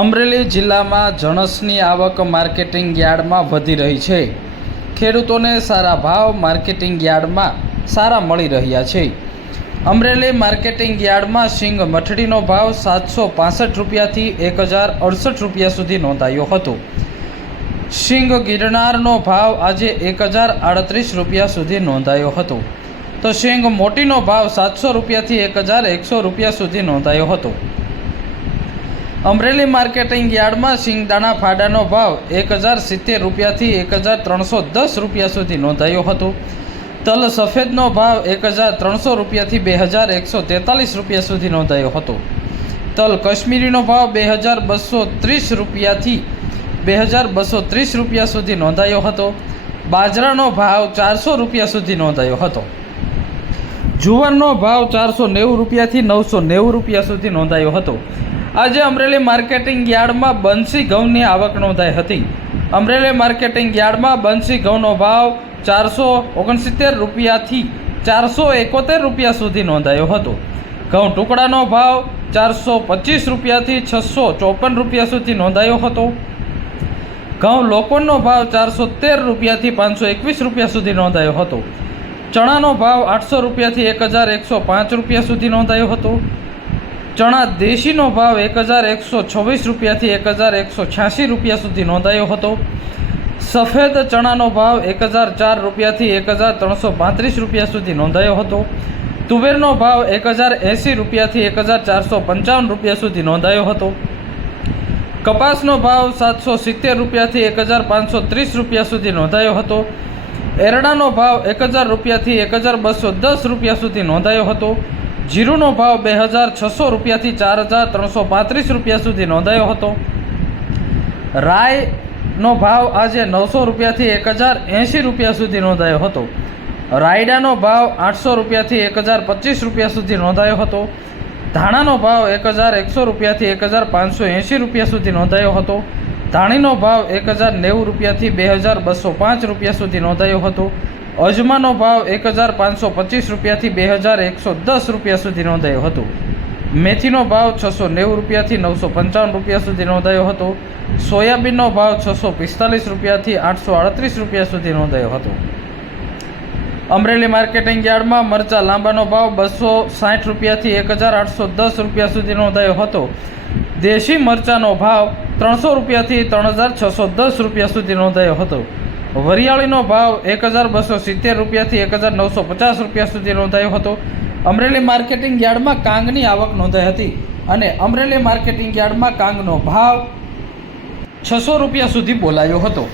અમરેલી જિલ્લામાં જણસની આવક માર્કેટિંગ યાર્ડમાં વધી રહી છે। ખેડૂતોને સારા ભાવ માર્કેટિંગ યાર્ડમાં સારા મળી રહ્યા છે। અમરેલી માર્કેટિંગ યાર્ડમાં સિંગ મઠડીનો ભાવ 765 રૂપિયાથી 1068 રૂપિયા સુધી નોંધાયો હતો। સિંગ ગિરનારનો ભાવ આજે 1038 રૂપિયા સુધી નોંધાયો હતો, તો સિંગ મોટીનો ભાવ 700 રૂપિયાથી 1100 રૂપિયા સુધી નોંધાયો હતો। અમરેલી માર્કેટિંગ યાર્ડમાં સિંગદાણા ફાડાનો ભાવ 1070 રૂપિયાથી 1310 રૂપિયા સુધી નોંધાયો હતો। તલ સફેદનો ભાવ 1300 રૂપિયાથી 2143 રૂપિયા સુધી નોંધાયો હતો। તલ કશ્મીરીનો ભાવ 2230 રૂપિયાથી 2230 રૂપિયા સુધી નોંધાયો હતો। બાજરાનો ભાવ 400 રૂપિયા સુધી નોંધાયો હતો। જુવારનો ભાવ 490 રૂપિયાથી 990 રૂપિયા સુધી નોંધાયો હતો। આજે અમરેલી માર્કેટિંગ યાર્ડમાં બંસી ઘઉંની આવક નોંધાઈ હતી। અમરેલી માર્કેટિંગ યાર્ડમાં બંસી ઘઉંનો ભાવ 469 રૂપિયાથી 471 રૂપિયા સુધી નોંધાયો હતો। ઘઉં ટુકડાનો ભાવ 425 રૂપિયાથી 654 રૂપિયા સુધી નોંધાયો હતો। ઘઉં લોકોનો ભાવ 413 રૂપિયાથી 521 રૂપિયા સુધી નોંધાયો હતો। ચણાનો ભાવ 800 રૂપિયાથી 1105 રૂપિયા સુધી નોંધાયો હતો। ચણા દેશીનો ભાવ 1126 રૂપિયાથી 1186 રૂપિયા સુધી નોંધાયો હતો। સફેદ ચણાનો ભાવ 1004 રૂપિયાથી 1335 રૂપિયા સુધી નોંધાયો હતો। તુવેરનો ભાવ 1080 રૂપિયાથી 1455 રૂપિયા સુધી નોંધાયો હતો। કપાસનો ભાવ 770 રૂપિયાથી 1530 રૂપિયા સુધી નોંધાયો હતો। એરડાનો ભાવ 1000 રૂપિયાથી 1210 રૂપિયા સુધી નોંધાયો હતો। જીરુનો ભાવ 2600 રૂપિયાથી 4335 રૂપિયા સુધી નોંધાયો હતો। રાઈનો ભાવ આજે 900 રૂપિયાથી 1080 રૂપિયા સુધી નોંધાયો હતો। રાયડાનો ભાવ 800 રૂપિયાથી 1025 રૂપિયા સુધી નોંધાયો હતો। ધાણાનો ભાવ 1100 રૂપિયાથી 1580 રૂપિયા સુધી નોંધાયો હતો। ધાણીનો ભાવ 1090 રૂપિયાથી 2205 રૂપિયા સુધી નોંધાયો હતો। અજમાનો ભાવ 1525 રૂપિયાથી 2110 રૂપિયા સુધી નોંધાયો હતો। મેથીનો ભાવ 690 રૂપિયાથી 955 રૂપિયા સુધી નોંધાયો હતો। સોયાબીનનો ભાવ 645 રૂપિયાથી 838 રૂપિયા સુધી નોંધાયો હતો। અમરેલી માર્કેટિંગ યાર્ડમાં મરચાં લાંબાનો ભાવ 260 રૂપિયાથી 1810 રૂપિયા સુધી નોંધાયો હતો। દેશી મરચાંનો ભાવ 300 રૂપિયાથી 3610 રૂપિયા સુધી નોંધાયો હતો। વરિયાળીનો ભાવ 1270 રૂપિયાથી 1950 રૂપિયા સુધી નોંધાયો હતો। અમરેલી માર્કેટિંગ યાર્ડમાં કાંગની આવક નોંધાઈ હતી અને અમરેલી માર્કેટિંગ યાર્ડમાં કાંગનો ભાવ 600 રૂપિયા સુધી બોલાયો હતો।